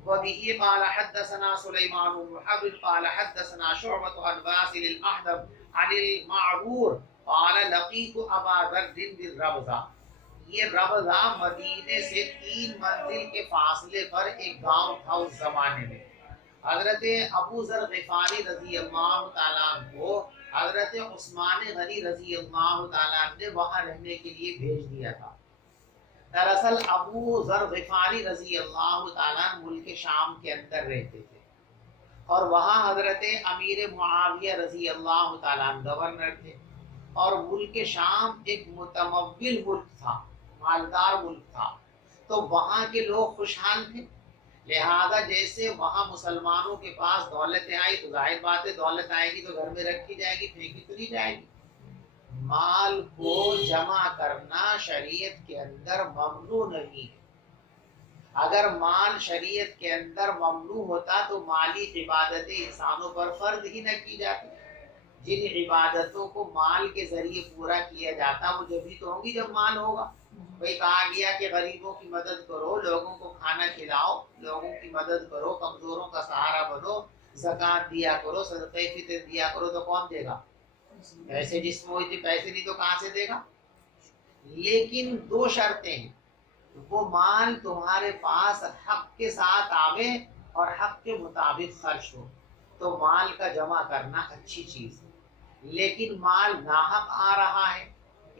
وبه قال حدثنا سليمان بن حرب قال حدثنا شعبة عن واصل الأحدب عن المعرور قال لقيت أبا ذر بالربضة، یہ ربضہ مدینے سے 3 منزل کے فاصلے پر ایک گاؤں تھا اس زمانے میں۔ حضرت ابو ذر غفاری رضی اللہ تعالیٰ عنہ کو حضرت عثمان غنی رضی اللہ تعالیٰ عنہ نے وہاں رہنے کے لیے بھیج دیا تھا۔ دراصل ابو ذر غفاری رضی اللہ تعالیٰ عنہ ملک شام کے اندر رہتے تھے، اور وہاں حضرت امیر معاویہ رضی اللہ تعالیٰ عنہ گورنر تھے، اور ملک شام ایک متمول ملک تھا، مالدار ملک تھا، تو وہاں کے لوگ خوشحال تھے، لہذا جیسے وہاں مسلمانوں کے پاس دولتیں آئی تو ظاہر بات ہے دولت آئے گی تو گھر میں رکھی جائے گی، پھینکی تو نہیں جائے گی۔ مال کو جمع کرنا شریعت کے اندر ممنوع نہیں ہے۔ اگر مال شریعت کے اندر ممنوع ہوتا تو مالی عبادتیں انسانوں پر فرض ہی نہ کی جاتی۔ جن عبادتوں کو مال کے ذریعے پورا کیا جاتا وہ جبھی تو ہوگی جب مال ہوگا۔ بھئی کہا گیا کہ غریبوں کی مدد کرو، لوگوں کو کھانا کھلاؤ، لوگوں کی مدد کرو، کمزوروں کا سہارا بنو، زکوٰۃ دیا کرو، صدقہ فطر دیا کرو، تو کون دے گا؟ پیسے جس میں ہوئی پیسے نہیں تو کہاں سے دے گا؟ لیکن 2 شرطیں ہیں، وہ مال تمہارے پاس حق کے ساتھ آوے اور حق کے مطابق خرچ ہو، تو مال کا جمع کرنا اچھی چیز ہے۔ لیکن مال ناحق آ رہا ہے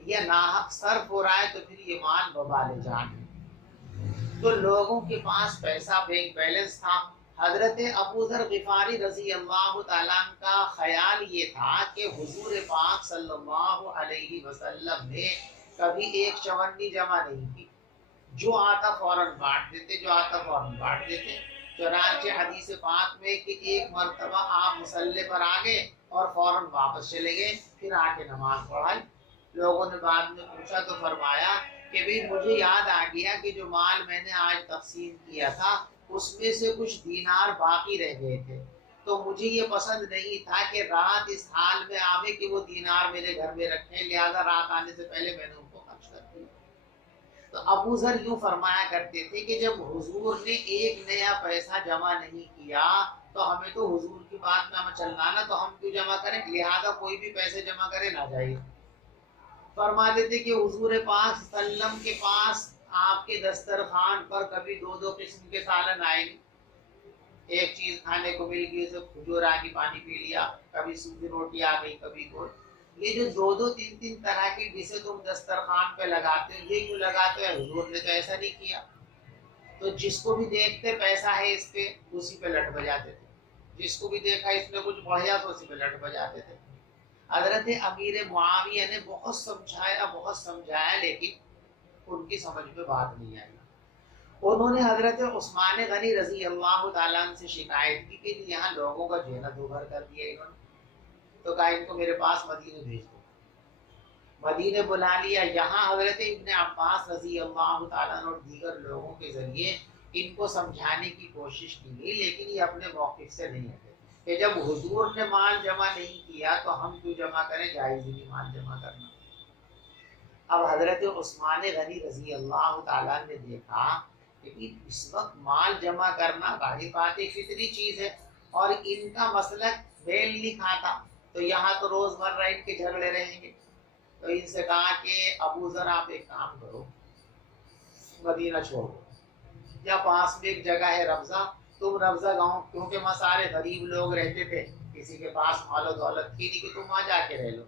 یا ناحق صرف ہو رہا ہے تو پھر یہ مال وبال جان ہے۔ تو لوگوں کے پاس پیسہ بینک بیلنس تھا۔ حضرت ابو ذر غفاری رضی اللہ تعالیٰ عنہ کا خیال یہ تھا کہ حضور پاک صلی اللہ علیہ وسلم نے کبھی ایک چونی جمع نہیں کی، جو آتا فوراً بانٹ دیتے، جو آتا فوراً بانٹ دیتے۔ چنانچہ حدیث پاک میں کہ ایک مرتبہ آپ مصلی پر آ گئے اور فوراً واپس چلے گئے، پھر آ کے نماز پڑھائی۔ لوگوں نے بعد میں پوچھا تو فرمایا کہ بھی مجھے یاد آ گیا کہ جو مال میں نے آج تقسیم کیا تھا اس میں سے کچھ دینار باقی رہ گئے تھے، تو مجھے یہ پسند نہیں تھا کہ رات اس حال میں آوے کہ وہ دینار میرے گھر میں رکھیں، لہذا رات آنے سے پہلے میں نے ان کو خرچ کر دیا۔ تو ابو ذر یوں فرمایا کرتے تھے کہ جب حضور نے ایک نیا پیسہ جمع نہیں کیا تو ہمیں تو حضور کی بات میں ہمیں چلنا نا، تو ہم کیوں جمع کریں، لہذا کوئی بھی پیسے جمع کرے نہ جائے۔ فرما دیتے کہ حضور پاک صلی اللہ علیہ وسلم کے پاس آپ کے دسترخوان پر کبھی 2 قسم کے سالن آئے گی، ایک چیز کھانے کو مل گئی، اسے کھجور آ گئی پانی پی لیا، کبھی سوکھی روٹی آ گئی، کبھی گول۔ یہ جو 2 3 طرح کی ڈشیں تم دسترخوان پہ لگاتے ہو، یہ کیوں لگاتے ہو؟ حضور نے تو ایسا نہیں کیا۔ تو جس کو بھی دیکھتے پیسہ ہے اس پہ، اسی پہ لٹ بجاتے تھے، جس کو بھی دیکھا اس میں کچھ بڑھیا تو اسی پہ لٹ بجاتے تھے۔ حضرت امیر معاویہ نے بہت سمجھایا لیکن ان کی سمجھ میں بات نہیں آئی۔ انہوں نے حضرت عثمان غنی رضی اللہ تعالیٰ عنہ سے شکایت کی کہ یہاں لوگوں کا جو ہے نا دو بھر کر دیا انہوں نے، تو کہا ان کو میرے پاس مدینے بھیج دو۔ مدینے بلا لیا، یہاں حضرت ابن عباس رضی اللہ تعالیٰ عنہ اور دیگر لوگوں کے ذریعے ان کو سمجھانے کی کوشش کی گئی، لیکن یہ اپنے موقف سے نہیں ہٹے کہ جب حضور نے مال جمع نہیں کیا تو ہم کیوں جمع کریں، جائز ہی نہیں مال جمع کرنا۔ اب حضرت عثمان غنی رضی اللہ تعالیٰ نے دیکھا کہ اس وقت مال جمع کرنا ظاہر بات ایک فطری چیز ہے، اور ان کا مسلک میل نہیں کھاتا، تو یہاں تو روز مرہ ان کے جھگڑے رہیں گے۔ تو ان سے کہا کہ ابو ذر آپ ایک کام کرو، مدینہ چھوڑو، یا پاس میں ایک جگہ ہے ربضہ، تم ربضہ گاؤں، کیونکہ وہاں سارے غریب لوگ رہتے تھے، کسی کے پاس مال و دولت تھی نہیں کہ تم وہاں جا کے رہ لو،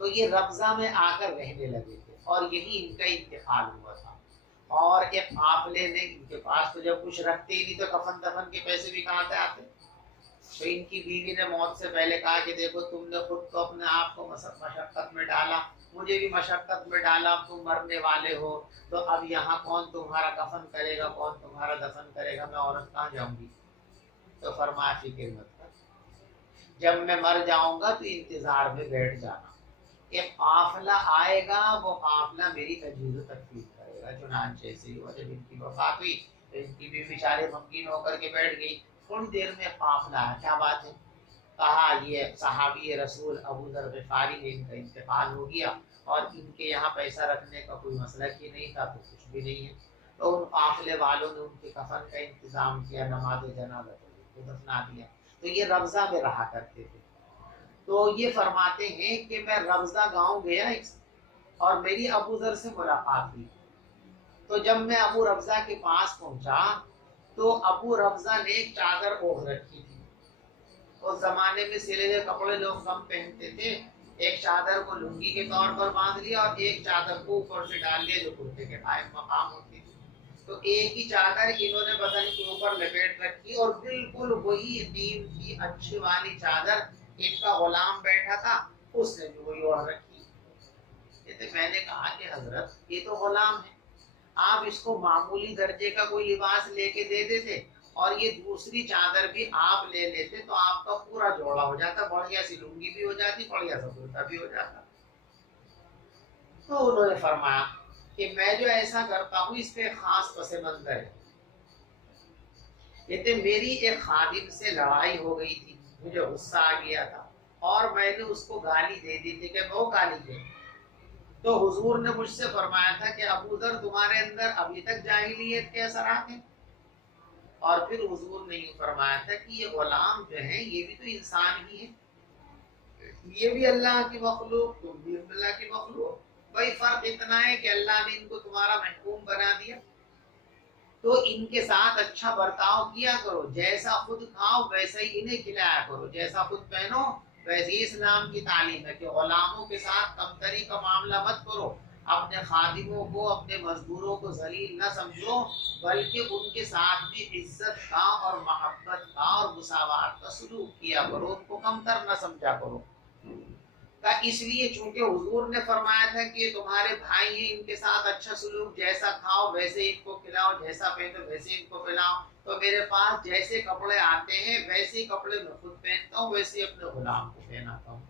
تو یہ ربضہ میں آ کر رہنے لگے تھے، اور یہی ان کا انتقال ہوا تھا۔ اور ایک قافلے نے، ان کے پاس تو جب کچھ رکھتے ہی نہیں تو کفن دفن کے پیسے بھی کہاں سے آتے، تو ان کی بیوی نے موت سے پہلے کہا کہ دیکھو تم نے خود تو اپنے آپ کو مشقت میں ڈالا، مجھے بھی مشقت میں ڈالا، اب تم مرنے والے ہو، تو اب یہاں کون تمہارا کفن کرے گا، کون تمہارا دفن کرے گا، میں عورت کہاں جاؤں گی؟ تو فرمایا فکر مت کر، جب میں مر جاؤں گا تو انتظار میں بیٹھ جانا، ایک قافلہ آئے گا، وہ قافلہ میری تجویز و تکفیر کرے گا۔ چنانچہ ایسے ہی ہوا، جب ان کی وفات ہوئی تو ان کی بھی بیچارے غمگین ہو کر کے بیٹھ گئی۔ تھوڑی دیر میں قافلہ آیا، کیا بات ہے؟ کہا یہ صحابی رسول ابو ذر غفاری ہے، ان کا انتقال ہو گیا، اور ان کے یہاں پیسہ رکھنے کا کوئی مسئلہ ہی نہیں تھا، تو کچھ بھی نہیں ہے۔ تو ان قافلے والوں نے ان کے کفن کا انتظام کیا، نماز جنازہ کو دفنا دیا۔ تو یہ ربضہ میں رہا کرتے تھے۔ تو یہ فرماتے ہیں کہ میں ربضہ گاؤں گیا اور میری ابو ذر سے ملاقات ہوئی، تو جب میں ابو ربضہ کے پاس پہنچا تو ابو ربضہ نے ایک چادر اوڑھ رکھی تھی۔ اس زمانے میں سلے ہوئے کپڑے لوگ کم پہنتے تھے، ایک چادر کو لنگی کے طور پر باندھ لیا اور ایک چادر کو اوپر سے ڈال لیا جو کرتے کے قائم مقام ہوتی تھی، تو ایک ہی چادر انہوں نے بدن کے اوپر لپیٹ رکھی، اور بالکل وہی نیم کی اچھی والی چادر ان کا غلام بیٹھا تھا، اس نے بھی وہی اوڑھ رکھی۔ میں نے کہا کہ حضرت یہ تو غلام ہے، آپ اس کو معمولی درجے کا کوئی لباس لے کے دے دیتے اور یہ دوسری چادر بھی آپ لے لیتے تو آپ کا پورا جوڑا ہو جاتا، بڑھیا سی لنگی بھی ہو جاتی، بڑھیا سا کرتا بھی ہو جاتا۔ تو انہوں نے فرمایا کہ میں جو ایسا کرتا ہوں اس پہ خاص پس منظر ہے۔ کہتے میری ایک خادم سے لڑائی ہو گئی تھی، مجھے غصہ آ گیا تھا اور میں نے اس کو گالی دے دی تھی کہ وہ گالی دے، تو حضور نے مجھ سے فرمایا تھا کہ ابو ذر تمہارے اندر ابھی تک جاہلیت کے اثرات ہیں، اور پھر حضور نے یہ فرمایا تھا کہ یہ غلام جو ہیں یہ بھی تو انسان ہی ہے، یہ بھی اللہ کی مخلوق، تم بھی اللہ کی مخلوق، بھائی فرق اتنا ہے کہ اللہ نے ان کو تمہارا محکوم بنا دیا، تو ان کے ساتھ اچھا برتاؤ کیا کرو، جیسا خود کھاؤ ویسا ہی انہیں کھلایا کرو، جیسا خود پہنو ویسے ہی اسلام کی تعلیم ہے کہ غلاموں کے ساتھ کمتری کا معاملہ مت کرو، اپنے خادموں کو اپنے مزدوروں کو ذلیل نہ سمجھو، بلکہ ان کے ساتھ بھی عزت کا اور محبت کا اور مساوات کا سلوک کیا کرو، ان کو کمتر نہ سمجھا کرو۔ اس لیے چونکہ حضور نے فرمایا تھا کہ تمہارے بھائی ہیں، ان کے ساتھ اچھا سلوک، جیسا کھاؤ ویسے ان کو کھلاؤ، جیسا پہنو ویسے ان کو پہناؤ، تو میرے پاس جیسے کپڑے آتے ہیں ویسے کپڑے میں خود پہنتا ہوں، ویسے اپنے غلام کو پہناتا ہوں۔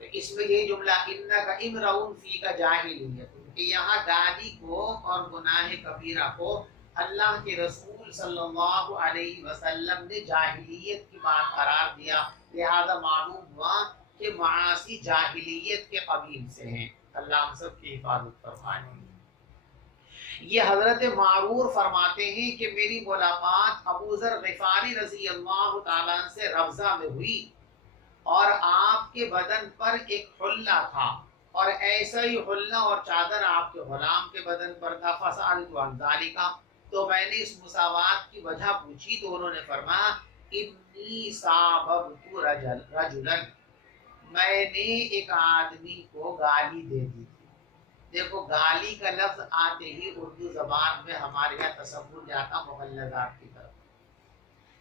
تو اس میں یہی جملہ انک امرؤ فیک جاہلیت، کہ یہاں گالی کو اور گناہ کبیرہ کو اللہ کے رسول صلی اللہ علیہ وسلم نے جاہلیت کی بات قرار دیا، لہذا معلوم ہوا کہ معاصی جاہلیت کے قبیل سے ہیں، اللہ ہم سب کی حفاظت فرمائے۔ یہ حضرت معرور فرماتے ہیں کہ میری ملاقات ابو ذر غفاری رضی اللہ تعالیٰ عنہ سے ربضہ میں ہوئی، اور آپ کے بدن پر ایک حلہ تھا اور ایسا ہی حلہ اور چادر آپ کے غلام کے بدن پر تھا. فسألت عن ذلك، تو میں نے اس مساوات کی وجہ پوچھی تو انہوں نے فرمایا انی ساببت رجلا، میں نے ایک آدمی کو گالی دے دی تھی. دیکھو گالی کا لفظ آتے ہی اردو زبان میں ہمارے یہاں تصور جاتا مغلظات کی طرف،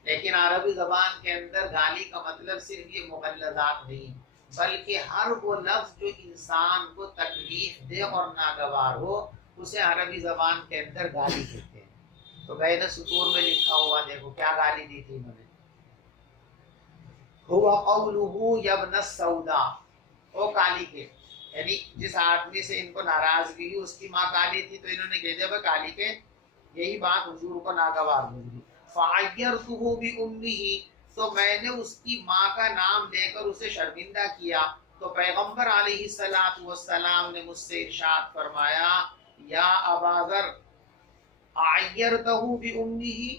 لیکن عربی زبان کے اندر گالی کا مطلب صرف یہ مغلظات نہیں، بلکہ ہر وہ لفظ جو انسان کو تکلیف دے اور ناگوار ہو اسے عربی زبان کے اندر گالی کہتے ہیں. تو بین سطور میں لکھا ہوا دیکھو کیا گالی دی تھی انہوں نے. ہوا قولہ یا ابن السودا، او کالی کے، یعنی جس آدمی سے ان کو ناراضگی ہوئی اس کی ماں کالی تھی تو انہوں نے کہہ دیا بھائی کالی کے، یہی بات حضور کو ناگوار گزری. فعیرتہ بامہ، تو میں نے اس کی ماں کا نام لے کر اسے شرمندہ کیا. تو پیغمبر علیہ الصلوۃ والسلام نے مجھ سے ارشاد فرمایا یا ابا ذر عیرتہ بامہ،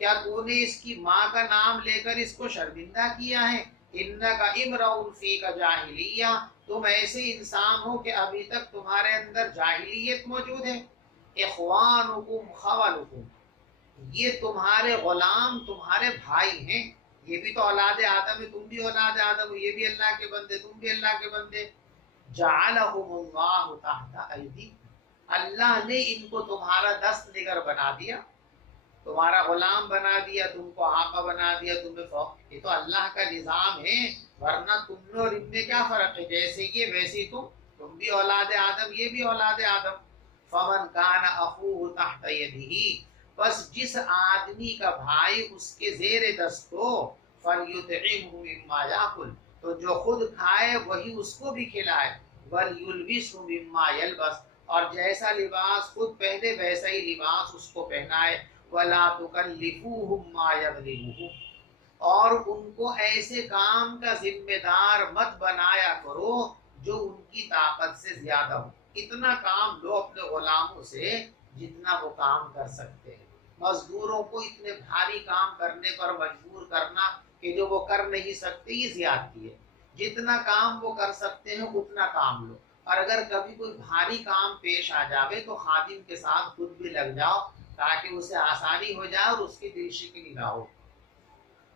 کیا تو نے اس کی ماں کا نام لے کر اس کو شرمندہ کیا ہے؟ انک امرؤ فیک جاہلیہ، تم ایسے انسان ہو کہ ابھی تک تمہارے اندر جاہلیت موجود ہے. اخوانکم خولکم، یہ تمہارے غلام تمہارے بھائی ہیں، یہ بھی تو اولاد آدم ہے، تم بھی اولاد آدم ہو، یہ بھی اللہ کے بندے تم بھی اللہ کے بندے. جعلہم اللہ تحت ایدیکم، اللہ نے ان کو تمہارا دست نگر بنا دیا، تمہارا غلام بنا دیا، تم کو آقا بنا دیا، تمہیں فوق. یہ تو اللہ کا نظام ہے، ورنہ تم میں اور ان میں کیا فرق ہے؟ جیسے یہ ویسے ہی تم بھی اولاد آدم یہ بھی اولاد آدم. فمن کان اخوہ تحت یدہ، بس جس آدمی کا بھائی اس کے زیر دست ہو، فلیطعمہ مما یاکل، تو جو خود کھائے وہی اس کو بھی کھلائے. ولیلبسہ مما یلبس، اور جیسا لباس خود پہنے ویسا ہی لباس اس کو پہنائے. ولا تکلفوہم ما یغلبہم، اور ان کو ایسے کام کا ذمہ دار مت بنایا کرو جو ان کی طاقت سے زیادہ ہو. اتنا کام لو اپنے غلاموں سے جتنا وہ کام کر سکتے ہیں. مزدوروں کو اتنے بھاری کام کرنے پر مجبور کرنا کہ جو وہ کر نہیں سکتے یہ زیادتی ہے. جتنا کام وہ کر سکتے ہیں اتنا کام لو، اور اگر کبھی کوئی بھاری کام پیش آ جاوے تو خادم کے ساتھ خود بھی لگ جاؤ تاکہ اسے آسانی ہو جائے اور اس کی دل شکنی نہ ہو.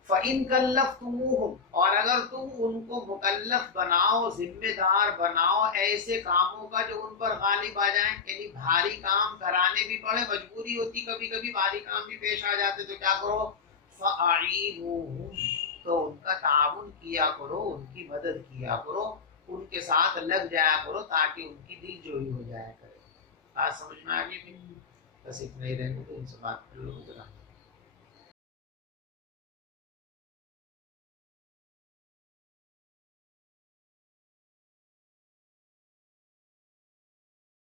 فَإِن كَلَّفْتُمُوهُمْ، اور اگر تم ان کو مکلف بناؤ، ذمہ دار بناؤ ایسے کاموں کا جو ان پر غالب آ جائیں، یعنی بھاری کام کرانے بھی پڑے، مجبوری ہوتی کبھی کبھی بھاری کام بھی پیش آ جاتے تو کیا کرو؟ فَأَعِينُوهُمْ، تو ان کا تعاون کیا کرو، ان کی مدد کیا کرو، ان کے ساتھ لگ جایا کرو تاکہ ان کی دل جوئی ہو جایا کرے. بات سمجھ میں آ گئی؟ بس اتنا ہی رہنے تو ان سے بات کر لو ذرا.